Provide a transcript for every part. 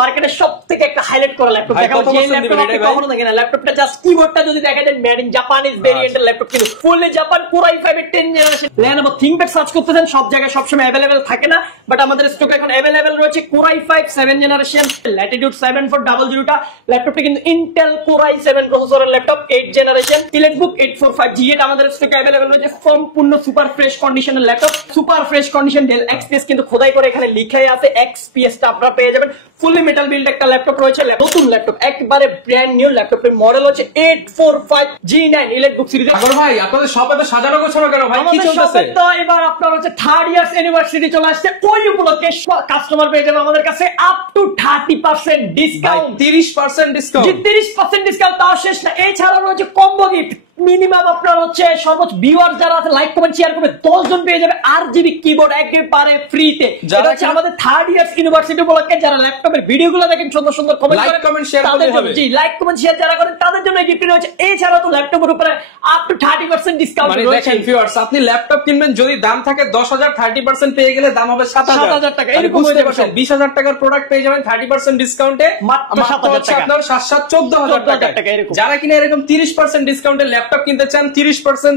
মার্কেটের সবথেকে একটা হাইলাইট করা ল্যাপটপ দেখাবো, যে ল্যাপটপ আপনি কখনো দেখেন না। ল্যাপটপটা জাস্ট কিবোর্ডটা যদি দেখা যায় মেড ইন জাপানিজ ভেরিয়েন্টের ল্যাপটপ, কিন্তু ফুললি জাপান কোর i5 এর 10 জেনারেশন। Lenovo ThinkPad সার্চ করতেছেন, সব জায়গায় সবসময় अवेलेबल থাকে না, বাট আমাদের স্টকে এখন अवेलेबल रয়েছে কোর i5 7 জেনারেশন ল্যাটিটিউড 7400 টা। ল্যাপটপটা কিন্তু ইন্টেল কোর i7 প্রসেসরের ল্যাপটপ 8 জেনারেশন। ইলেটবুক 845G এটা আমাদের স্টকে अवेलेबल রয়েছে, সম্পূর্ণ সুপার ফ্রেশ কন্ডিশনের laptop, super fresh condition. Dell XPS কিন্তু খোদাই করে এখানে লিখাই আছে, XPS টা আপনারা পেয়ে যাবেন। ফুললি মেটাল বিল্ড একটা ল্যাপটপ রয়েছে, নতুন ল্যাপটপ, একবারে ব্র্যান্ড নিউ ল্যাপটপের মডেল হচ্ছে 845G9 ইলেটবুক সিরিজ। আগর ভাই আপনাদের শপে তো সাজানো গোছানো কেন ভাই, কি চলতেছে? তো এবার আপনার হচ্ছে 3rd ইয়ার্স অ্যানিভার্সারি চলে আসছে, ওই উপলক্ষে কাস্টমার পেয়ে যাবে আমাদের কাছে up to 30% discount. 30% discount? 30% discount. তাও শেষ না, এছাড়াও রয়েছে কম্বো গিফট। মিনিমাম আপনার হচ্ছে সর্বোচ্চ ভিউয়ার যারা আছে লাইক কমেন্ট শেয়ার করবে 10 জন পেয়ে যাবে RGB কিবোর্ড একেবারে ফ্রিতে। এটা হচ্ছে আমাদের 3rd ইয়ার্স ইউনিভার্সিটি উপলক্ষে যারা ল্যাপটপের ভিডিওগুলো দেখেন সুন্দর সুন্দর কমেন্ট লাইক কমেন্ট শেয়ার করতে হবে। জি, লাইক কমেন্ট শেয়ার যারা করেন তাদের জন্য গিফট রয়েছে। এছাড়াও তো ল্যাপটপের উপরে আপ টু 30% ডিসকাউন্ট মানে রয়েছে। দেখেন ভিউয়ার্স, আপনি ল্যাপটপ কিনবেন, যদি দাম থাকে 10,000, 30% পেয়ে গেলে দাম হবে 7,000 টাকা। এরকম হয়ে যাবে 20,000 টাকার প্রোডাক্ট পেয়ে যাবেন 30% ডিসকাউন্টে মাত্র 7,000 টাকা। আপনার 7,700 14,000 টাকা। যারা কিনা এরকম 30% ডিসকাউন্টে ল্যাপটপ কিনতে চান, 30%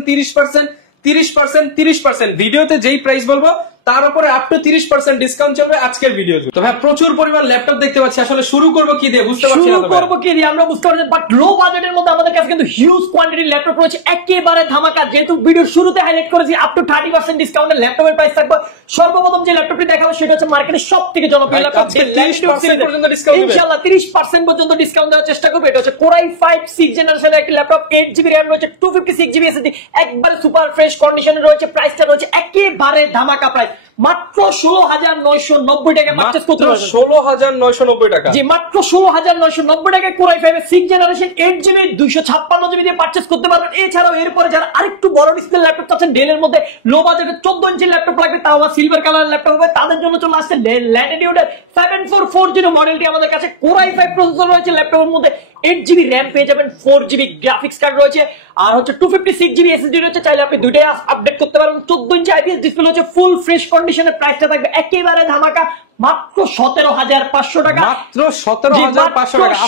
ভিডিওতে যেই প্রাইস বলবো তার উপরে আপ টু 30% ডিসকাউন্ট চলবে আজকের ভিডিওতে। তো ভাই প্রচুর পরিমাণ ল্যাপটপ দেখতে পাচ্ছি, আসলে শুরু করব কি দিয়ে বুঝতে পারছি না। শুরু করব কি দিয়ে আমরা বুঝতে পারছি, বাট লো বাজেটের মধ্যে আমাদের কাছে কিন্তু হিউজ কোয়ান্টিটির ল্যাপটপ রয়েছে, একেবারে ধামাকা। যেহেতু ভিডিওর শুরুতে হাইলাইট করেছি আপ টু 30% ডিসকাউন্টের ল্যাপটপের প্রাইস থাকবে। সর্বপ্রথম যে ল্যাপটপটি দেখাবো সেটা হচ্ছে মার্কেটের সবথেকে জনপ্রিয় ল্যাপটপ, 30% পর্যন্ত ডিসকাউন্ট দিবেন ইনশাআল্লাহ। 30% পর্যন্ত ডিসকাউন্ট দেওয়ার চেষ্টা করব। এটা হচ্ছে কোর i5 6 জেনারেশনের একটি ল্যাপটপ, 8GB RAM রয়েছে, 256GB SSD, একবারে সুপার ফ্রেশ কন্ডিশনে রয়েছে। প্রাইসটা রয়েছে একেবারে ধামাকা প্রাইস, মাত্র 16,990 টাকা পারচেজ করতে পারবেন। 16,990 টাকা? জি, মাত্র 16,990 টাকায় কোর i5 এর 6 জেনারেশন 8GB 256GB দিয়ে পারচেজ করতে পারবেন। এছাড়াও এরপরে যারা আরেকটু বড় ডিসপ্লে ল্যাপটপ চাচ্ছেন, ডেলের মধ্যে লো বাজেটে 14 ইঞ্চি ল্যাপটপ লাগবে, তাও আবার সিলভার কালারের ল্যাপটপ হবে, তাদের জন্য চলে আসছে ল্যাটিটিউডের 7440 মডেলটি আমাদের কাছে। কোর i5 প্রসেসর রয়েছে ল্যাপটপের মধ্যে, 8GB RAM পেয়ে যাবেন, 4GB গ্রাফিক্স কার্ড রয়েছে, আর হচ্ছে 256GB SSD রয়েছে। চাইলে আপনি দুইটাই আপডেট করতে পারেন। 14 ইঞ্চি IPS ডিসপ্লে হচ্ছে, ফুল ফ্রেশ কন্ডিশনে। প্রাইসটা থাকবে একেবারে ধামাকা, মাত্র 17,500 টাকা। মাত্র 17,500 টাকা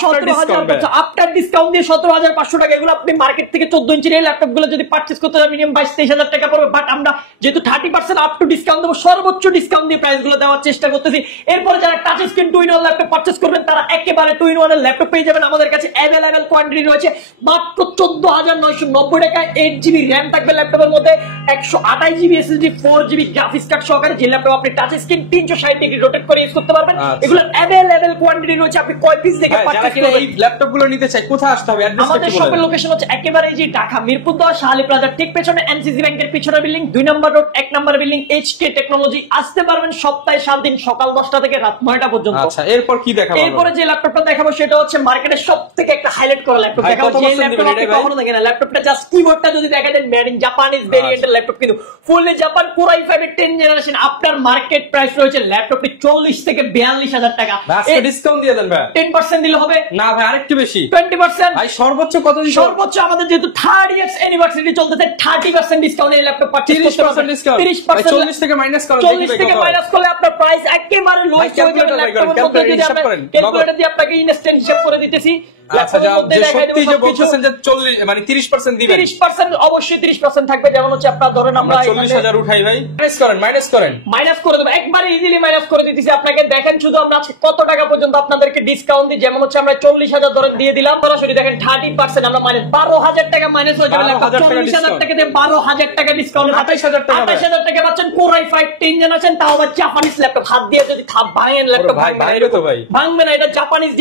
আফটার ডিসকাউন্ট দিয়ে 17,500 টাকা। এগুলো আপনি মার্কেট থেকে 14 ইঞ্চির এই ল্যাপটপ গুলো যদি পারচেজ করতে চান মিনিমাম 22-23,000 টাকা পড়বে, বাট আমরা যেহেতু 30% আপ টু ডিসকাউন্ট দেবো, সর্বোচ্চ ডিসকাউন্ট দিয়ে প্রাইস গুলো দেওয়ার চেষ্টা করতেছি। এরপরে যারা touch screen 2-in-1 laptop purchase করবেন তারা একেবারে 2-in-1 এর ল্যাপটপ পেয়ে যাবেন আমাদের কাছে। অ্যাভেলেবেল কোয়ান্টিটি রয়েছে, মাত্র 14,990 টাকায়। 8GB RAM থাকবে ল্যাপটপের মধ্যে, 128GB SSD, 4GB graphics card সহকারে। যে ল্যাপটপ আপনি টাচ স্ক্রিন 360 ডিগ্রি রোটেট করে ইউজ করতে পারবেন। এগুলো অ্যাভেলেবেল কোয়ান্টিটি রয়েছে, আপনি কয় পিস দেখে পারচেজ করবেন। এই ল্যাপটপ গুলো নিতে চাই, কোথায় আসতে হবে? আমাদের শপের লোকেশন হচ্ছে একেবারে যে ঢাকা মিরপুর 10 শাহালি প্লাজার ঠিক পেছনে, এনসিসি ব্যাংকের পিছনে বিল্ডিং, 2 নম্বর রোড, 1 নম্বর বিল্ডিং, HK টেকনোলজি। আসতে পারবেন সপ্তাহে 7 দিন, সকাল 10টা থেকে রাত 9টা পর্যন্ত। আচ্ছা, এরপর কি দেখাবো? এরপরে যে ল্যাপটপটা দেখাবো সেটা হচ্ছে মার্কেটের সবথেকে একটা হাইলাইট করা ল্যাপটপ দেখাবো, যে ল্যাপটপ আপনি কখনো দেখেন না। ল্যাপটপটা জাস্ট কিবোর্ডটা যদি দেখা যায় মেড ইন জাপানিজ ভেরিয়েন্টের ল্যাপটপ, কিন্তু ফুললি জাপান কোর i5 এর 10 জেনারেশন। আপনার মার্কেট প্রাইস রয়েছে ল্যাপটপটি 40 থেকে 42,000 টাকা। আজকে ডিসকাউন্ট দিয়ে দেন ভাই। 10% দিলে হবে না ভাই, আরেকটু বেশি, 20%। ভাই সর্বোচ্চ কত দিন? সর্বোচ্চ আমাদের যেহেতু 3rd ইয়ার্স অ্যানিভার্সারি চলতেছে, 30% ডিসকাউন্ট এই ল্যাপটপ পাচ্ছেন। 30% ডিসকাউন্ট, 40 থেকে মাইনাস করলে 40 থেকে মাইনাস করলে আপনার প্রাইস একেবারে লো হয়ে যাবে। ক্যালকুলেটর দিয়ে আপনাকে ইনস্ট্যান্ট হিসাব করে দিতেছি। আচ্ছা, যে সত্যি যে বলছেন যে 40 মানে 30% দিবেন, 30% অবশ্যই 30% থাকবে। যেমন হচ্ছে আপনার ধরেন আমরা 40,000 উঠাই ভাই, মাইনাস করে দেব, একবারে ইজিলি মাইনাস করে দিতেছি আপনাকে। দেখেন শুধু আমরা আজকে কত টাকা পর্যন্ত আপনাদেরকে ডিসকাউন্ট দিই। যেমন হচ্ছে আমরা 40,000 ধরেন দিয়ে দিলাম, সরাসরি দেখেন 30% আমরা মাইনাস 12,000 টাকা মাইনাস হয়ে যাবে। 40,000 টাকা দিয়ে 12,000 টাকা ডিসকাউন্ট, 28,000 টাকা, 28,000 টাকা পাচ্ছেন কোর i5 10 জেনারেশন। তাও আবার জাপানিজ ল্যাপটপ, হাত দিয়ে যদি খাপ ভাঙেন ল্যাপটপ ভাঙবে না। এটা জাপানিজ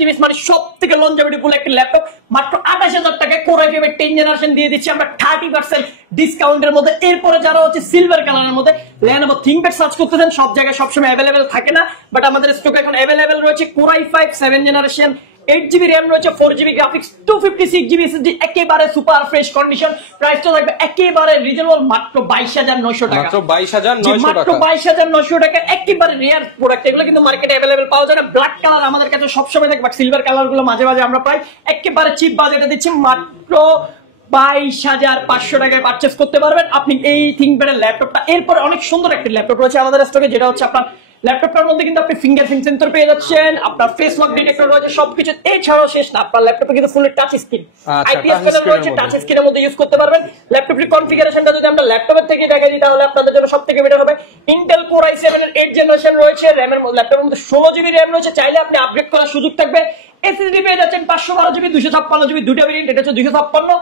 ডিভাইস মানে সবথেকে লঞ্জিভিটি ফুল একটা ল্যাপটপ। মাত্র 28,000 টাকায় কোর i5 এর 10 জেনারেশন দিয়ে দিচ্ছি আমরা 30% ডিসকাউন্টের মধ্যে। এরপরে যারা হচ্ছে সিলভার কালারের মধ্যে Lenovo ThinkPad সার্চ করতেছেন, সব জায়গায় সবসময় अवेलेबल থাকে না, বাট আমাদের স্টকে এখন अवेलेबल রয়েছে core i5 7 generation, 8GB RAM রয়েছে, 4GB গ্রাফিক্স, 256GB SSD, একেবারে সুপার ফ্রেশ কন্ডিশন। প্রাইসটা থাকবে একেবারে রিজনেবল, মাত্র 22,900 টাকা। মাত্র 22,900 টাকা, মাত্র 22,900 টাকা। একেবারে রেয়ার প্রোডাক্ট, এগুলো কিন্তু মার্কেটে अवेलेबल পাওয়া যায় না। ব্ল্যাক কালার আমাদের কাছে সবসময় থাকে, বাট সিলভার কালার গুলো মাঝে মাঝে আমরা পাই। একেবারে চিপ বাজেটে দিচ্ছি, মাত্র 22,500 টাকায় পারচেজ করতে পারবেন আপনি এই থিংকপ্যাড এর ল্যাপটপটা। এরপরে অনেক সুন্দর একটা ল্যাপটপ রয়েছে আমাদের স্টকে, যেটা হচ্ছে আপনার ল্যাপটপটার মধ্যে কিন্তু আপনি ফিঙ্গারপ্রিন্ট সেন্সর পেয়ে যাচ্ছেন, আপনার ফেস লক ডিটেক্টর রয়েছে, সবকিছু। এছাড়াও শেষ না, আপনার ল্যাপটপে কিন্তু ফুল টাচ স্ক্রিন, আইপিএস প্যানেল রয়েছে, টাচ স্ক্রিনের মধ্যে ইউজ করতে পারবেন। ল্যাপটপের কনফিগারেশনটা যদি আমরা ল্যাপটপের থেকে দেখাই দিই তাহলে আপনাদের জন্য সবথেকে বেটার হবে। ইন্টেল কোর i7 এর 8 জেনারেশন রয়েছে, র‍্যামের মধ্যে ল্যাপটপের মধ্যে 16 জিবি র‍্যাম রয়েছে, চাইলে আপনি আপগ্রেড করার সুযোগ থাকবে। এসএসডি পেয়ে যাচ্ছেন 512 জিবি 256 জিবি, দুটো ভেরিয়েন্ট, এটা হচ্ছে 256,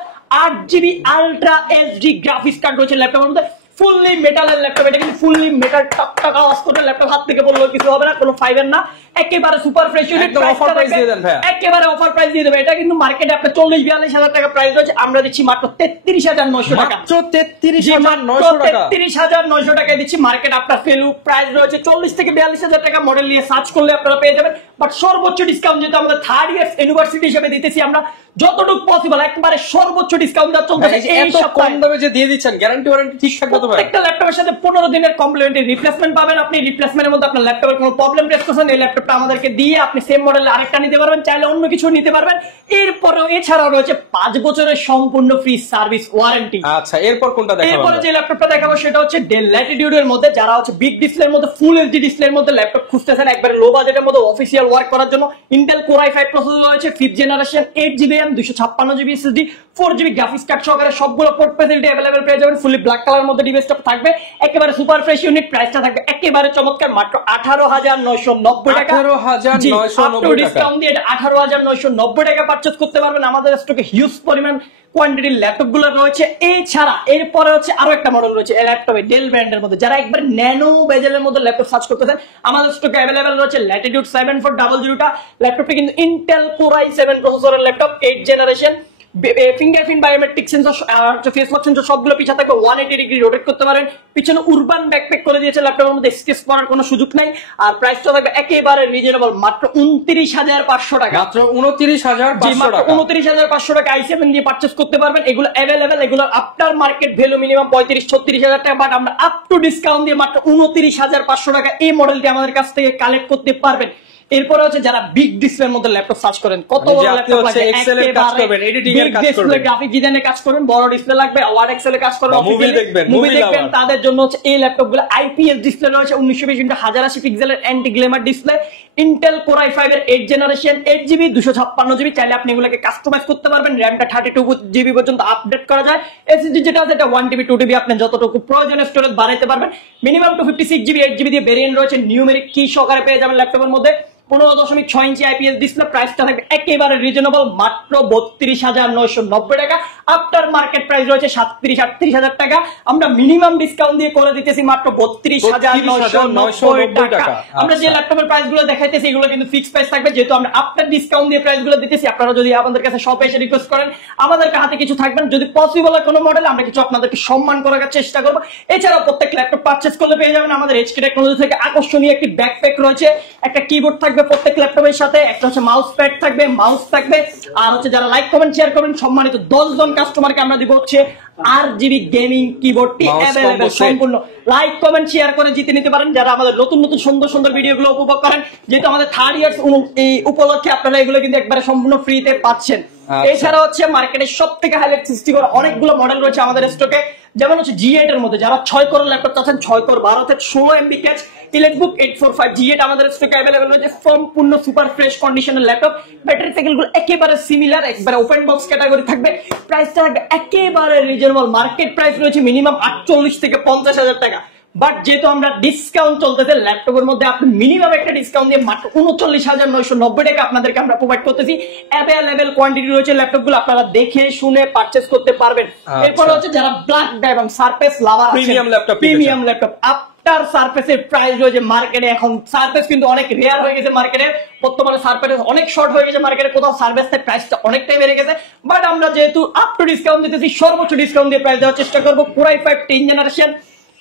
8 GB ultra HD graphics card রয়েছে ল্যাপটপের মধ্যে। ফুললি মেটালের ল্যাপটপ, এটা কিন্তু ফুললি মেটাল, টকটক আওয়াজ করে ল্যাপটপ হাত থেকে বললেও কিছু হবে না, কোনো ফাইবার না, একেবারে super fresh unit. Offer price দিয়ে দেন ভাই, একেবারে অফার প্রাইস দিয়ে দেবে। এটা কিন্তু মার্কেটে আপনার 40-42 হাজার টাকা প্রাইস রয়েছে, আমরা দিচ্ছি মাত্র 33,900 টাকা। মাত্র 33,900 টাকা, 33,900 টাকায় দিচ্ছি। মার্কেট আপনার ফেলু প্রাইস রয়েছে 40 থেকে 42 হাজার টাকা। মডেল নিয়ে সার্চ করলে আপনারা পেয়ে যাবেন, বাট সর্বোচ্চ ডিসকাউন্ট যেটা আমাদের থার্ড ইয়ার ইউনিভার্সিটি হিসেবে দিতেছি আমরা, যতটুকু পসিবল একবারে সর্বোচ্চ ডিসকাউন্ট যা চলতেছে এই এত কম দামে যে দিয়ে দিচ্ছেন, গ্যারান্টি ওয়ারেন্টি ঠিক থাকবে তো ভাই? একটা ল্যাপটপের সাথে 15 দিনের কমপ্লিমেন্টারি রিপ্লেসমেন্ট পাবেন। আপনি রিপ্লেসমেন্টের মধ্যে আপনার ল্যাপটপের কোনো প্রবলেম রেজ করছেন, এই ল্যাপটপটা আমাদেরকে দিয়ে আপনি সেম মডেলের আরেকটা নিতে পারবেন, চাইলে অন্য কিছু নিতে পারবেন। এরপরেও এছাড়াও রয়েছে 5 বছরের সম্পূর্ণ ফ্রি সার্ভিস ওয়ারেন্টি। আচ্ছা, এরপর কোনটা দেখাবো? এরপরে যে ল্যাপটপটা দেখাবো সেটা হচ্ছে ডেল ল্যাটিটিউড এর মধ্যে, যারা হচ্ছে বিগ ডিসপ্লের মধ্যে ফুল এইচডি ডিসপ্লের মধ্যে ল্যাপটপ খুঁজতেছেন একবারে লো বাজেটের মধ্যে অফিসিয়াল ওয়ার্ক করার জন্য, ইন্টেল কোর i5 প্রসেসর রয়েছে, 5th generation, 8 GB RAM, 256 GB SSD, 4 GB graphics card সহকারে সবগুলো পোর্ট ফ্যাসিলিটি अवेलेबल পেয়ে যাবেন। ফুলি ব্ল্যাক কালারের মধ্যে ডিভাইসটা থাকবে, একেবারে সুপার ফ্রেশ ইউনিট। প্রাইসটা থাকবে একেবারে চমৎকার, মাত্র 18,990 টাকা। 18,990 টাকা ডিসকাউন্ট দিয়ে 18,990 টাকা পারচেজ করতে পারবেন। আমাদের স্টকে হিউজ পরিমাণ কোয়ান্টিটির ল্যাপটপ গুলো রয়েছে। এছাড়া এরপরে হচ্ছে আরো একটা মডেল রয়েছে ল্যাপটপে ডেল ব্র্যান্ডের মধ্যে, যারা একবার ন্যানো বেজেলের মধ্যে ল্যাপটপ সার্চ করতেছেন, আমাদের স্টকে अवेलेबल রয়েছে ল্যাটিটিউড 7400 টা। ল্যাপটপটি কিন্তু ইন্টেল কোর i7 প্রসেসরের laptop, 8 generation, fingerprint biometric sensor আর ফেস লক সেন্সর সবগুলো পিছনে থাকবে, 180 ডিগ্রি রোটেট করতে পারেন। পিছনে উরবান ব্যাকপ্যাক করে দিয়েছে, ল্যাপটপের মধ্যে স্কেচ করার কোনো সুযোগ নাই। আর প্রাইসটা থাকবে একেবারে রিজনেবল, মাত্র 29,500 টাকা। মাত্র 29,500 টাকা, 29,500 টাকা i7 দিয়ে পারচেজ করতে পারবেন। এগুলো अवेलेबल, এগুলো আফটার মার্কেট ভ্যালু মিনিমাম 35-36 হাজার টাকা, বাট আমরা আপ টু ডিসকাউন্ট দিয়ে মাত্র 29,500 টাকা এই মডেলটি আমাদের কাছ থেকে কালেক্ট করতে পারবেন। এরপর হচ্ছে যারা বিগ ডিসপ্লের মধ্যে ল্যাপটপ সার্চ করেন, কত বড় ল্যাপটপ লাগবে, এক্সেল এর কাজ করবেন, এডিটিং এর কাজ করবেন, গ্রাফিক ডিজাইনের কাজ করবেন, বড় ডিসপ্লে লাগবে, ওয়ার্ড এক্সেল এর কাজ করবেন, মুভি দেখবেন, তাদের জন্য হচ্ছে এই ল্যাপটপগুলো। আইপিএস ডিসপ্লে রয়েছে 1920x1080 পিক্সেলের anti glamour display, Intel core i5 এর 8 জেনারেশন, 8 জিবি 256 জিবি, চাইলে আপনি এগুলোকে কাস্টমাইজ করতে পারবেন। র‍্যামটা 32 জিবি পর্যন্ত আপডেট করা যায়। এসএসডি যেটা আছে এটা 1 টিবি 2 টিবি, আপনি যতটুকু প্রয়োজন স্টোরেজ বাড়াইতে পারবেন। মিনিমাম 256 জিবি 8 জিবি দিয়ে ভেরিয়েন্ট রয়েছে, নিউমেরিক কি সহকারে পেয়ে যাবেন ল্যাপটপের মধ্যে। 15.6 ইঞ্চি আইপিএস ডিসপ্লে, প্রাইসটা থাকবে একেবারে রিজনেবল, মাত্র 32,990 টাকা। আফটার মার্কেট প্রাইস রয়েছে 37-38 হাজার টাকা, আমরা মিনিমাম ডিসকাউন্ট দিয়ে করে দিতেছি মাত্র 32,990 টাকা। আমরা যে ল্যাপটপের প্রাইস গুলো দেখাইতেছি এগুলো কিন্তু ফিক্সড প্রাইস থাকবে, যেহেতু আমরা আফটার ডিসকাউন্ট দিয়ে প্রাইস গুলো দিতেছি। আপনারা যদি আমাদের কাছে শপে এসে রিকোয়েস্ট করেন, আমাদের হাতে কিছু থাকবেন, যদি পসিবল হয় কোনো মডেল আমরা কিছু আপনাদেরকে সম্মান করার চেষ্টা করবো। এছাড়াও প্রত্যেক ল্যাপটপ পারচেজ করলে পেয়ে যাবেন আমাদের এইচকে টেকনোলজি থেকে আকর্ষণীয় একটি ব্যাকপ্যাক রয়েছে, একটা কিবোর্ড থাকবে প্রত্যেক ল্যাপটপের সাথে, একটা হচ্ছে মাউস প্যাড থাকবে, মাউস থাকবে, আর হচ্ছে যারা লাইক কমেন্ট শেয়ার করবেন সম্মানিত 10 জন কাস্টমারকে আমরা দিব হচ্ছে RGB গেমিং কিবোর্ডটি अवेलेबल সম্পূর্ণ। লাইক কমেন্ট শেয়ার করে জিতে নিতে পারেন যারা আমাদের নতুন নতুন সুন্দর সুন্দর ভিডিওগুলো উপভোগ করেন, যেহেতু আমাদের থার্ড ইয়ার এই উপলক্ষে আপনারা এগুলো কিন্তু একবারে সম্পূর্ণ ফ্রিতে পাচ্ছেন। এছাড়া হচ্ছে মার্কেটে সবথেকে হাইলাইট সৃষ্টি করা অনেকগুলো মডেল রয়েছে আমাদের স্টকে, যেমন হচ্ছে G8 এর মধ্যে যারা 6 কোর ল্যাপটপ চাচ্ছেন, 6 কোর 12 থেকে 16 MB ক্যাচ ইলেকট্রিক 845 G8 আমাদের স্টকে अवेलेबल রয়েছে, সম্পূর্ণ সুপার ফ্রেশ কন্ডিশনের ল্যাপটপ। ব্যাটারি সাইকেলগুলো একেবারে সিমিলার, একবারে ওপেন বক্স ক্যাটাগরি থাকবে, প্রাইসটা থাকবে একেবারে রিজনেবল। মার্কেট প্রাইস রয়েছে মিনিমাম 48 থেকে 50 হাজার টাকা, বাট যেহেতু আমরা ডিসকাউন্ট চলতেছে ল্যাপটপের মধ্যে আপনি মিনিমাম একটা ডিসকাউন্ট দিয়ে মাত্র 39,990 টাকা আপনাদেরকে আমরা প্রোভাইড করতেছি। अवेलेबल কোয়ান্টিটি রয়েছে ল্যাপটপগুলো, আপনারা দেখে শুনে পারচেজ করতে পারবেন। এরপর হচ্ছে যারা ব্ল্যাক ডায়মন্ড সারফেস লাভার প্রিমিয়াম ল্যাপটপ আফটার সারফেসের প্রাইস রয়েছে মার্কেটে, এখন সারফেস কিন্তু অনেক রেয়ার হয়ে গেছে মার্কেটে, বর্তমানে সারফেস অনেক শর্ট হয়ে গেছে মার্কেটে, কোথাও সার্ভিসের প্রাইসটা অনেকটাই বেড়ে গেছে, বাট আমরা যেহেতু আপ টু ডিসকাউন্ট দিতেছি সর্বোচ্চ ডিসকাউন্ট দিয়ে প্রাইস দেওয়ার চেষ্টা করবো। Core i5 10 generation,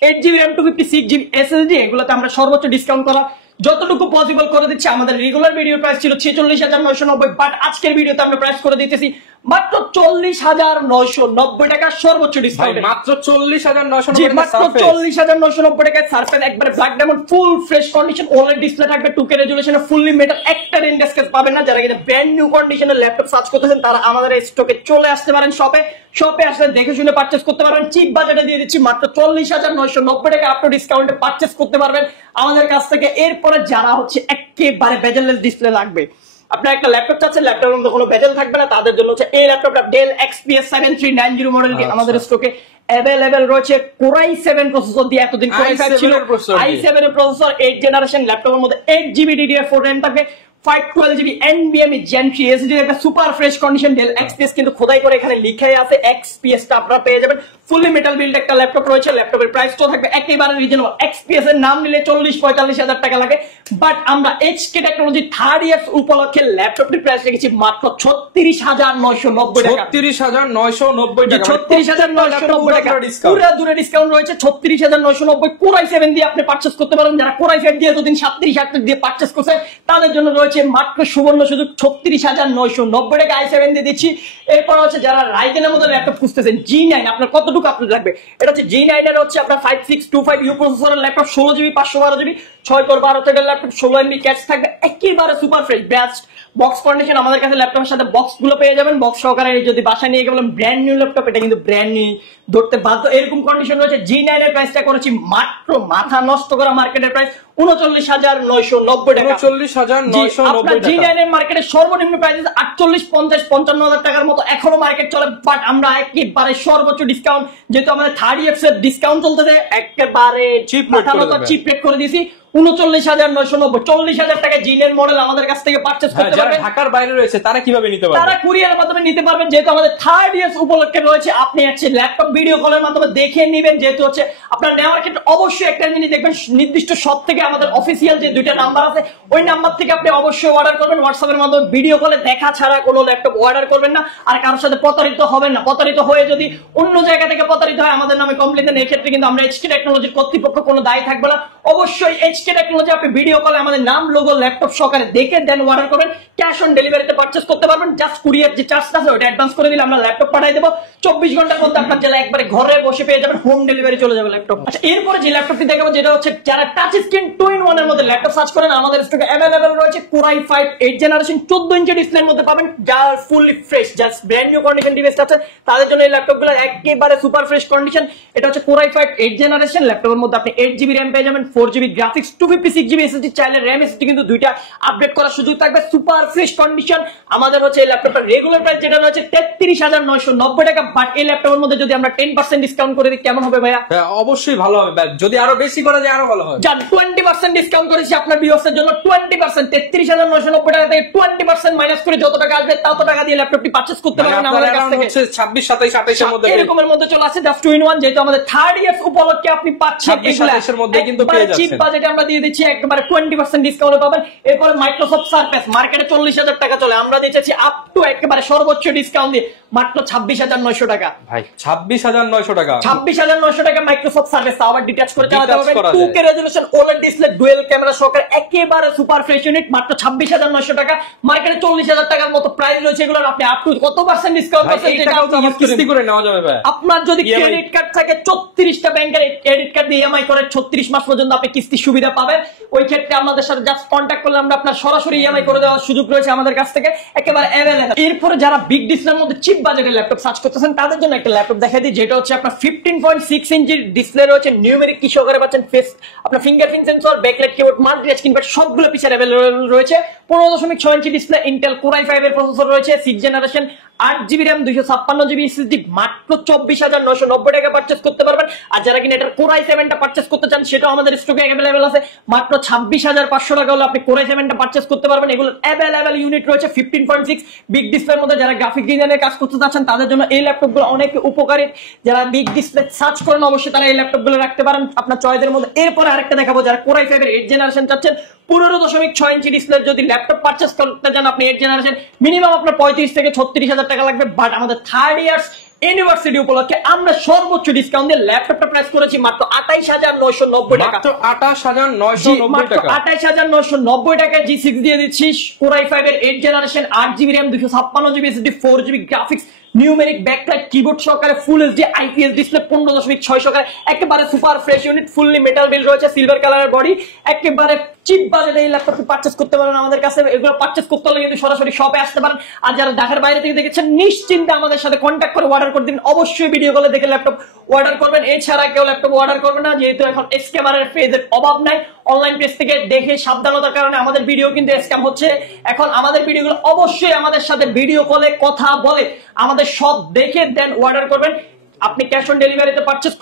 8 GB RAM 256 GB SSD, এগুলোতে আমরা সর্বোচ্চ ডিসকাউন্ট করা যতটুকু পসিবল করে দিচ্ছি। আমাদের রেগুলার ভিডিও প্রাইস ছিল 46,990, বাট আজকের ভিডিওতে আমরা প্রাইস করে দিতেছি মাত্র 40,990 টাকা সর্বোচ্চ ডিসকাউন্ট। মাত্র 40,990 টাকা, মাত্র 40,990 টাকায় সারফেস একবারে black diamond full fresh condition, OLED display থাকবে, 2K রেজোলিউশনে, ফুললি মেটাল, একটা রেন্ডার স্কেচ পাবেন না। যারা কিনা ব্র্যান্ড নিউ কন্ডিশনের ল্যাপটপ সার্চ করতেছেন তারা আমাদের স্টকে চলে আসতে পারেন। শপে আসলে দেখে শুনে পারচেজ করতে পারবেন। চিপ বাজেটে দিয়ে দিচ্ছি মাত্র 40,990 টাকা আপনি ডিসকাউন্টে পারচেজ করতে পারবেন আমাদের কাছ থেকে। এরপরে যারা হচ্ছে একেবারে বেজেললেস ডিসপ্লে লাগবে, আপনার একটা ল্যাপটপ চাচ্ছেন ল্যাপটপের মধ্যে কোনো বেজেল থাকবে না, তাদের জন্য হচ্ছে এই ল্যাপটপটা ডেল XPS 7390 মডেলটি আমাদের স্টকে অ্যাভেলেবেল রয়েছে। Core i7 প্রসেসর দিয়ে, এতদিন Core i5 ছিল, i7 এর প্রসেসর, 8 জেনারেশন ল্যাপটপের মধ্যে 8GB DDR4 RAM থাকবে, 512GB NVMe Gen 3 SSD একটা super fresh condition. Dell XPS কিন্তু খোদাই করে এখানে লিখাই আছে, XPS টা আপনারা পেয়ে যাবেন। ফুলি মেটাল বিল্ড একটা ল্যাপটপ রয়েছে, ল্যাপটপের প্রাইসটাও থাকবে একেবারে রিজনেবল। XPS এর নাম নিলে 40-45 টাকা লাগে, বাট আমরা HK টেকনোলজি 3rd ইয়ার্স উপলক্ষে ল্যাপটপটির প্রাইস রেখেছি মাত্র 36,990 টাকা। 36,990 টাকা, 36,990 টাকা পুরো দূরে ডিসকাউন্ট রয়েছে। 36,990 Core i7 দিয়ে আপনি পারচেজ করতে পারেন। যারা Core i5 দিয়ে এতদিন 37,000 দিয়ে পারচেজ করছেন তাদের জন্য রয়েছে মাত্র সুবর্ণ সুযোগ, 36,990 টাকা i7 দিয়ে দিচ্ছি। এরপর হচ্ছে যারা রাইজেনের মধ্যে ল্যাপটপ খুঁজতেছেন, G9 আপনার কতটুকু আপনার লাগবে, এটা হচ্ছে G9 এর হচ্ছে আপনার 5625U প্রসেসরের ল্যাপটপ, 16GB 512GB 6 থেকে ল্যাপটপ, 16MB ক্যাশ থাকবে, একেবারে super fresh best box condition. আমাদের কাছে ল্যাপটপের সাথে বক্স গুলো পেয়ে যাবেন, বক্স সহকারে। যদি বাসায় নিয়ে গেলেন ব্র্যান্ড নিউ ল্যাপটপ, এটা কিন্তু ব্র্যান্ড নিউ ধরতে বাধ্য, এরকম কন্ডিশন রয়েছে। G9 এর প্রাইসটা করেছি মাত্র মাথা নষ্ট করা মার্কেটের প্রাইস 39,990 টাকা। 39,990 টাকা। G9 এর মার্কেটে সর্বনিম্ন প্রাইস 48, 50, 55,000 টাকার মতো এখনো মার্কেট চলে, বাট আমরা একেবারে সর্বোচ্চ ডিসকাউন্ট, যেহেতু আমাদের 3rd ইয়ার্স এর ডিসকাউন্ট চলতেছে, একেবারে চিপ রেট করে দিয়েছি 39,990। 40,000 টাকা G9 মডেল আমাদের কাছ থেকে পারচেজ করতে পারবেন। ঢাকার বাইরে রয়েছে তারা কিভাবে নিতে পারবে? তারা কুরিয়ারের মাধ্যমে নিতে পারবেন, যেহেতু আমাদের 3rd ইয়ার্স উপলক্ষে রয়েছে। আপনি হচ্ছে ল্যাপটপ ভিডিও কলের মাধ্যমে দেখে নেবেন, যেহেতু হচ্ছে আপনার নেওয়ার ক্ষেত্রে অবশ্যই একটা জিনিস দেখবেন, নির্দিষ্ট শপ থেকে আমাদের অফিসিয়াল যে 2টা নাম্বার আছে ওই নাম্বার থেকে আপনি অবশ্যই অর্ডার করবেন। হোয়াটসঅ্যাপের মাধ্যমে ভিডিও কলে দেখা ছাড়া কোনো ল্যাপটপ অর্ডার করবেন না, আর কারোর সাথে প্রতারিত হবেন না। প্রতারিত হয়ে যদি অন্য জায়গা থেকে প্রতারিত হয় আমাদের নামে কমপ্লেন দেন, এই ক্ষেত্রে কিন্তু আমরা HK টেকনোলজির কর্তৃপক্ষ কোনো দায়ী থাকবে না। অবশ্যই HK টেকনোলজি আপনি ভিডিও কলে আমাদের নাম, লোগো, ল্যাপটপ সহকারে দেখে দেন অর্ডার করবেন। ক্যাশ অন ডেলিভারিতে পারচেজ করতে পারবেন, জাস্ট কুরিয়ার যে চার্জটা আছে ওটা অ্যাডভান্স করে দিলে আমরা ল্যাপটপ পাঠিয়ে দেবো। 24 ঘন্টার মধ্যে আপনার জেলা একবারে ঘরে বসে পেয়ে যাবেন, হোম ডেলিভারি চলে যাবে ল্যাপটপ। আচ্ছা, এরপরে যে ল্যাপটপটি দেখাবো যেটা হচ্ছে যারা টাচ স্ক্রিন 2-in-1 এর মধ্যে ল্যাপটপ সার্চ করেন, আমাদের স্টকে অ্যাভেলেবল রয়েছে Core i5 8 জেনারেশন 14 ইঞ্চি ডিসপ্লের মধ্যে পাবেন, যা fully fresh, just brand new condition device আছে তাদের জন্য এই ল্যাপটপগুলো একেবারে সুপার ফ্রেশ কন্ডিশন। এটা হচ্ছে Core i5 8 জেনারেশন, ল্যাপটপের মধ্যে আপনি 8GB RAM পেয়ে যাবেন, 4GB গ্রাফিক্স, 256GB SSD, চাইলে RAM SSD কিন্তু দুইটা আপডেট করার সুযোগ থাকবে, সুপার ফ্রেশ কন্ডিশন। আমাদের হচ্ছে এই ল্যাপটপের রেগুলার প্রাইস যেটা রয়েছে 33,990 টাকা, বাট এই ল্যাপটপের মধ্যে যদি আমরা 10% ডিসকাউন্ট করে দিই কেমন হবে ভাইয়া? অবশ্যই ভালো হবে, যদি আরো বেশি করা যায় আরো ভালো হবে। যান 20% ডিসকাউন্ট করেছি আপনার ভিউয়ার্সের জন্য, 20% 33,990 টাকা থেকে 20% মাইনাস করে যত টাকা আসবে তত টাকা দিয়ে ল্যাপটপটি পারচেজ করতে পারবেন আমাদের কাছ থেকে। 26, 27, 28 এর মধ্যে এরকমের মধ্যে চলে আসে, জাস্ট 2-in-1, যেহেতু আমাদের 3rd ইয়ার্স উপলক্ষে আপনি পাচ্ছেন 27 এর মধ্যে কিন্তু পেয়ে যাচ্ছেন। চিপ বাজেটে আমরা দিয়ে দিচ্ছি একবারে 20% ডিসকাউন্টে পাবেন। এরপরে মাইক্রোসফট সারফেস মার্কেটে 40,000 টাকা চলে, আমরা দিচ্ছি আপ টু একেবারে সর্বোচ্চ ডিসকাউন্ট দিয়ে মাত্র 26,900 টাকা। ভাই 26,900 টাকা, 26,900 টাকা মাইক্রোসফট সার্ভিস, আবার ডিটাচ করে চালাতে হবে। 2K resolution OLED display dual camera সহকারে একেবারে সুপার ফ্রেশ ইউনিট, মাত্র 26,900 টাকা। মার্কেটে 40,000 টাকার মতো প্রাইস রয়েছে এগুলোর, আপনি আপ টু কত পার্সেন্ট ডিসকাউন্ট পাচ্ছেন যেটা কিস্তি করে নেওয়া যাবে ভাই। আপনার যদি ক্রেডিট কার্ড থাকে 34টা ব্যাংকের ক্রেডিট কার্ড দিয়ে ইএমআই করে 36 মাস পর্যন্ত আপনি কিস্তি সুবিধা পাবেন। ওই ক্ষেত্রে আমাদের সাথে জাস্ট কন্টাক্ট করলে আমরা আপনার সরাসরি ইএমআই করে দেওয়ার সুযোগ রয়েছে আমাদের কাছ থেকে, একেবারে অ্যাভেলেবল। এরপরে যারা বিগ ডিসপ্লের মধ্যে চিপ বাজেটের ল্যাপটপ সার্চ করতেছেন তাদের জন্য একটা ল্যাপটপ দেখাই দিই, যেটা হচ্ছে আপনার 15.6 ইঞ্চির ডিসপ্লে রয়েছে, নিউমেরিক কি সহকারে পাচ্ছেন, ফেস আপনার fingerprint sensor, backlight keyboard, multi touch keyboard সবগুলো পিছে অ্যাভেলেবল রয়েছে। 15.6 inch display, Intel Core i5 এর প্রসেসর রয়েছে, 6 generation, 8GB RAM, 256GB SSD, মাত্র 24,990 টাকা পারচেজ করতে পারবেন। আর যারা কিনা এটার Core i7 টা পারচেজ করতে চান সেটাও আমাদের স্টকে অ্যাভেলেবল আছে, মাত্র 26,500 টাকা হলে আপনি Core i7 টা পারচেজ করতে পারবেন। এগুলো অ্যাভেলেবল ইউনিট রয়েছে 15.6 বিগ ডিসপ্লের মধ্যে। যারা গ্রাফিক ডিজাইনের কাজ করতে চাচ্ছেন তাদের জন্য এই ল্যাপটপগুলো অনেক উপকারী, যারা বিগ ডিসপ্লে সার্চ করেন অবশ্যই তারা এই ল্যাপটপগুলো রাখতে পারেন আপনার চয়েসের মধ্যে। এরপরে আরেকটা দেখাবো, যারা Core i5 এর 8 জেনারেশন চাচ্ছেন, 15.6 ইঞ্চি ডিসপ্লের যদি ল্যাপটপ পারচেজ করতে চান আপনি 8 জেনারেশন, মিনিমাম আপনার 35 থেকে 36,000 টাকা লাগবে, বাট আমাদের 3rd ইয়ার্স ইউনিভার্সিটি উপলক্ষে আমরা সর্বোচ্চ ডিসকাউন্ট দিয়ে ল্যাপটপটা প্রাইস করেছি মাত্র 28990 টাকা। মাত্র 28990 টাকা। 28990 টাকায় G6 দিয়ে দিচ্ছি Core i5 এর 8 generation 8GB RAM 256GB SSD 4GB graphics numeric backlight keyboard সহকারে ফুল এইচডি আইপিএস ডিসপ্লে 15.6 সহকারে একেবারে super fresh unit fully metal build রয়েছে সিলভার কালারের বডি একেবারে চিপ বাজেটে এই ল্যাপটপটি পারচেজ করতে পারেন আমাদের কাছে। এগুলো পারচেজ করতে হলে কিন্তু সরাসরি শপে আসতে পারেন। আর যারা ঢাকার বাইরে থেকে দেখেছেন নিশ্চিন্তে আমাদের সাথে কন্ট্যাক্ট করে অর্ডার করে দিন। অবশ্যই ভিডিও কলে দেখে ল্যাপটপ অর্ডার করবেন, এছাড়া কেউ ল্যাপটপ অর্ডার করবে না, যেহেতু এখন স্ক্যামারের পেজের অভাব নাই। অনলাইন পেজ থেকে দেখে সাবধানতার কারণে আমাদের ভিডিও কিন্তু স্ক্যাম হচ্ছে। এখন আমাদের ভিডিওগুলো অবশ্যই আমাদের সাথে ভিডিও কলে কথা বলে আমাদের সব দেখে দেন অর্ডার করবেন। আপনি ক্যাশ অন ডেলিভারিতে পারচেজ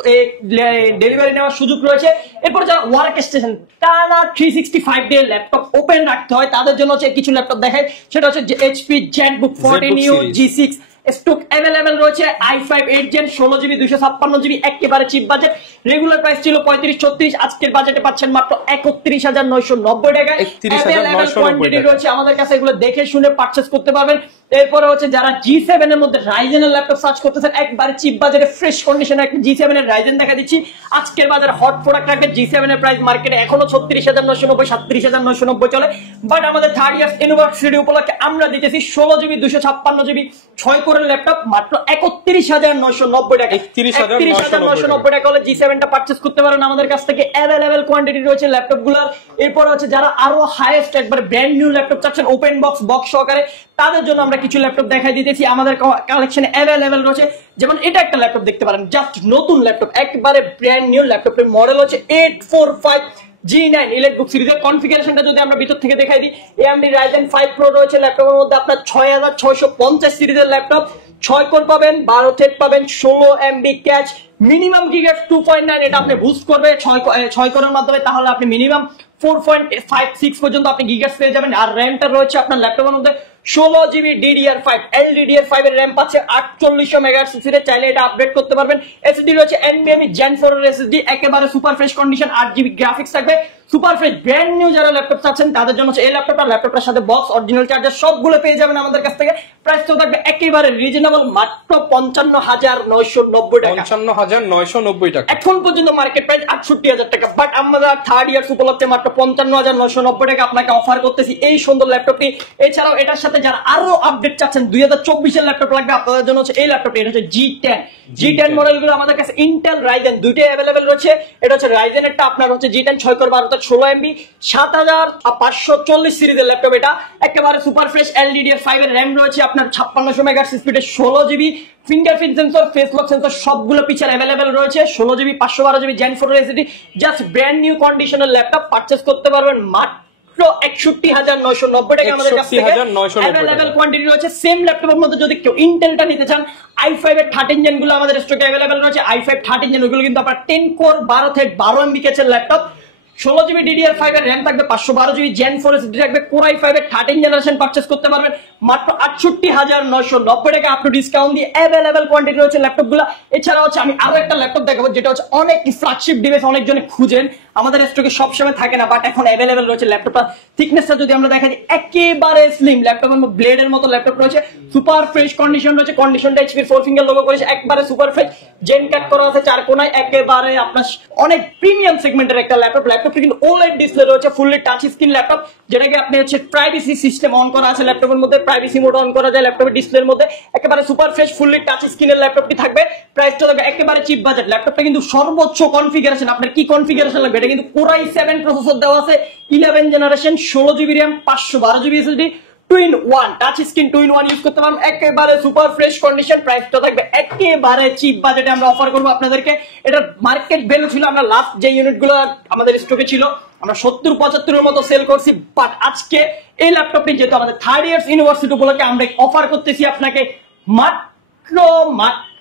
ডেলিভারি নেওয়ার সুযোগ রয়েছে। এরপর যারা ওয়ার্ক স্টেশন টানা 365 ডে ল্যাপটপ ওপেন রাখতে হয় তাদের জন্য হচ্ছে কিছু ল্যাপটপ দেখায়, সেটা হচ্ছে HP ZBook 14U G6 stock available রয়েছে i5 8 জেন 16GB 256GB একেবারে চিপ বাজেট। রেগুলার প্রাইস ছিল 35-36, আজকের বাজেটে পাচ্ছেন মাত্র 31990 টাকা। 31990 রয়েছে আমাদের কাছে, এগুলো দেখে শুনে পারচেজ করতে পারবেন। এরপরে হচ্ছে যারা G7 এর মধ্যে রাইজেনের ল্যাপটপ সার্চ করতেছেন একবারে চিপ বাজেটে ফ্রেশ কন্ডিশনে একটা G7 এর রাইজেন দেখা দিচ্ছি। আজকের বাজারে হট প্রোডাক্ট রাখবে G7 এর প্রাইস মার্কেটে এখনো 36990 37990 চলে, বাট আমাদের থার্ড ইয়ার ইউনিভার্সিটি উপলক্ষে আমরা দিতেছি 16GB 256GB 6 কোরের ল্যাপটপ মাত্র 31990 টাকা। 31990 টাকা হলে G7 টা পারচেজ করতে পারেন আমাদের কাছ থেকে। अवेलेबल কোয়ান্টিটি রয়েছে ল্যাপটপগুলোর। এরপর হচ্ছে যারা আরো হাইয়েস্ট একবার ব্র্যান্ড নিউ ল্যাপটপ চাচ্ছেন ওপেন বক্স সহকারে তাদের জন্য আমরা কিছু ল্যাপটপ দেখাই দিতেছি। আমাদের কালেকশনে अवेलेबल রয়েছে, যেমন এটা একটা ল্যাপটপ দেখতে পারেন, জাস্ট নতুন ল্যাপটপ একবারে ব্র্যান্ড নিউ ল্যাপটপের মডেল হচ্ছে 845 G9 ইলেকট্রিক সিরিজের। কনফিগারেশনটা যদি আমরা ভিতর থেকে দেখাই দিই, AMD Ryzen 5 Pro রয়েছে ল্যাপটপের মধ্যে আপনার 6650 সিরিজের ল্যাপটপ, 6 কোর পাবেন, 12 থ্রেড পাবেন, 16MB ক্যাচ, মিনিমাম গিগাহার্টজ 2.9 এটা আপনি বুস্ট করবে 6 কোরের মাধ্যমে, তাহলে আপনি মিনিমাম 4.56 পর্যন্ত আপনি গিগাহার্টজ পেয়ে যাবেন। আর র‍্যামটা রয়েছে আপনার ল্যাপটপের মধ্যে 16GB DDR5 LDDR5 এর র‍্যাম পাচ্ছে 4800 মেগাহার্টজ স্পিডে, চাইলে এটা আপডেট করতে পারবেন। এসএসডি রয়েছে NVMe Gen 4 এর এসএসডি, একেবারে super fresh condition, 8GB graphics থাকবে, সুপার ফ্রেশ ব্র্যান্ড নিউ যারা ল্যাপটপ চাচ্ছেন তাদের জন্য এই ল্যাপটপটার সাথে বক্স অরিজিনাল চার্জার সবগুলো পেয়ে যাবেন আমাদের কাছ থেকে। প্রাইসটা থাকবে একেবারে রিজনেবল মাত্র 55990 টাকা। 55990 টাকা এখন পর্যন্ত মার্কেট প্রাইস 68000 টাকা, বাট আমরা থার্ড ইয়ার উপলক্ষে মাত্র 55990 টাকা আপনাকে অফার করতেছি এই সুন্দর ল্যাপটপটি। এছাড়াও এটার সাথে যারা আরো আপডেট চাচ্ছেন 2024 এর ল্যাপটপ লাগবে আপনাদের জন্য হচ্ছে এই ল্যাপটপটি, এটা হচ্ছে G10 মডেলগুলো আমাদের কাছে ইন্টেল রাইজেন দুইটাই अवेलेबल রয়েছে। এটা হচ্ছে রাইজেন এরটা, আপনার হচ্ছে G10 6 কোর 12 16MB 7540 সিরিজের ল্যাপটপ। এটা একেবারে সুপার ফ্রেশ LDDR5 এর র‍্যাম রয়েছে আপনার 5600 মেগাহার্টজ স্পিডে, 16GB fingerprint sensor, face lock sensor সবগুলো পিছনে अवेलेबल রয়েছে, 16GB 512GB Gen 4 SSD, just brand new কন্ডিশনের ল্যাপটপ পারচেজ করতে পারবেন মাত্র 61990 টাকা আমাদের কাছে अवेलेबल কোয়ান্টিটি রয়েছে। সেম ল্যাপটপের মধ্যে যদি কেউ ইন্টেলটা নিতে চান i5 এর 13 জেন গুলো আমাদের স্টকে अवेलेबल রয়েছে। i5 13 জেন ওগুলো কিন্তু আপনার 10 core 12 thread 12MB ক্যাচের laptop, 16GB DDR5 এর র‍্যাম থাকবে, 512GB Gen 4 এসএসডি থাকবে, Core i5 এর 13 জেনারেশন পারচেজ করতে পারবেন মাত্র 68990 টাকা আপনি ডিসকাউন্ট দিয়ে। अवेलेबल কোয়ান্টিটি রয়েছে ল্যাপটপগুলো। এছাড়া হচ্ছে আমি আরো একটা ল্যাপটপ দেখাবো যেটা হচ্ছে অনেক ফ্ল্যাগশিপ ডিভাইস, অনেকজনে খুঁজেন, আমাদের স্টকে সবসময় থাকে না, বাট এখন अवेलेबल রয়েছে। ল্যাপটপটা থিকনেসটা যদি আমরা দেখাই একেবারে স্লিম, ল্যাপটপের মধ্যে ব্লেডের মতো ল্যাপটপ রয়েছে, সুপার ফ্রেশ কন্ডিশন রয়েছে, কন্ডিশনটা HP 4 ফিঙ্গার লোগো করেছে, একবারে সুপার ফ্রেশ, জেন কাট করা আছে চার কোণায়, একেবারে আপনার অনেক প্রিমিয়াম সেগমেন্টের একটা ল্যাপটপ। ল্যাপটপটা কিন্তু OLED ডিসপ্লে রয়েছে, ফুললি টাচ স্ক্রিন ল্যাপটপ, যেটাকে আপনি হচ্ছে প্রাইভেসি সিস্টেম অন করা আছে ল্যাপটপের মধ্যে, প্রাইভেসি মোড অন করা যায় ল্যাপটপের ডিসপ্লের মধ্যে, একেবারে সুপার ফ্রেশ ফুললি টাচ স্ক্রিনের ল্যাপটপটি থাকবে। প্রাইসটা থাকবে একেবারে চিপ বাজেট। ল্যাপটপটা কিন্তু সর্বোচ্চ কনফিগারেশন, আপনার কি কনফিগারেশন লাগবে, এটা কিন্তু Core i7 প্রসেসর দেওয়া আছে, 11 generation, 16GB RAM 512GB SSD, twin one touch screen, twin one use করতে পারেন, একেবারে সুপার ফ্রেশ কন্ডিশন। প্রাইসটা থাকবে একেবারে চিপ বাজেটে আমরা অফার করবো আপনাদেরকে। এটা মার্কেট ভ্যালু ছিল, আমরা লাস্ট যে ইউনিটগুলো আমাদের স্টকে ছিল আমরা 70-75 এর মতো সেল করছি, বাট আজকে এই ল্যাপটপটি যেহেতু আমাদের থার্ড ইয়ার ইউনিভার্সিটি উপলক্ষে আমরা অফার করতেছি আপনাকে মাত্র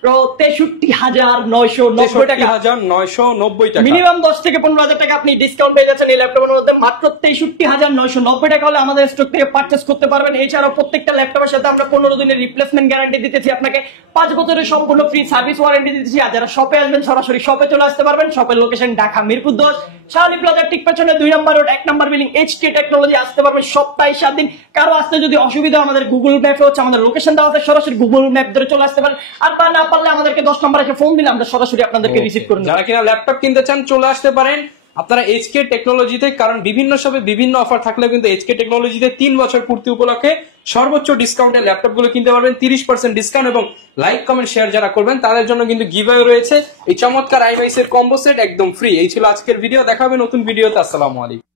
63,990 টাকা। মিনিমাম 10 থেকে 15,000 টাকা আপনি ডিসকাউন্ট পেয়ে যাচ্ছেন এই ল্যাপটপের মধ্যে। মাত্র 63,990 টাকা হলে আমাদের স্টক থেকে পারচেজ করতে পারবেন। এছাড়াও প্রত্যেকটা ল্যাপটপের সাথে আমরা 15 দিনের রিপ্লেসমেন্ট গ্যারান্টি দিতেছি, আপনাকে 5 বছরের সম্পূর্ণ ফ্রি সার্ভিস ওয়ারেন্টি দিতেছি। আর যারা শপে আসবেন সরাসরি শপে চলে আসতে পারবেন। শপের লোকেশন ঢাকা মিরপুর 10, শাওলি প্লাজার ঠিক পেছনে 2 নম্বর রোড 1 নম্বর বিল্ডিং HK টেকনোলজি। আসতে পারবেন সপ্তাহে 7 দিন। কারো আসতে যদি অসুবিধা আমাদের গুগল ম্যাপে হচ্ছে আমাদের লোকেশন দেওয়া আছে, সরাসরি গুগল ম্যাপ ধরে চলে আসতে পারেন। আর না পারলে আমাদেরকে 10 নম্বরে এসে ফোন দিলে আমরা সরাসরি আপনাদেরকে রিসিভ করে নেব। যারা কিনা ল্যাপটপ কিনতে চান চলে আসতে পারেন আপনারা HK টেকনোলজিতে, কারণ বিভিন্ন শপে বিভিন্ন অফার থাকলে কিন্তু HK টেকনোলজিতে 3 বছর পূর্তি উপলক্ষে সর্বোচ্চ ডিসকাউন্টে ল্যাপটপ গুলো কিনতে পারবেন 30% ডিসকাউন্ট, এবং লাইক কমেন্ট শেয়ার যারা করবেন তাদের জন্য কিন্তু গিভঅ্যাওয়ে রয়েছে। এই চমৎকার iMax এর কম্বো সেট একদম ফ্রি। এই ছিল আজকের ভিডিও, দেখা হবে নতুন ভিডিওতে। আসসালামু আলাইকুম।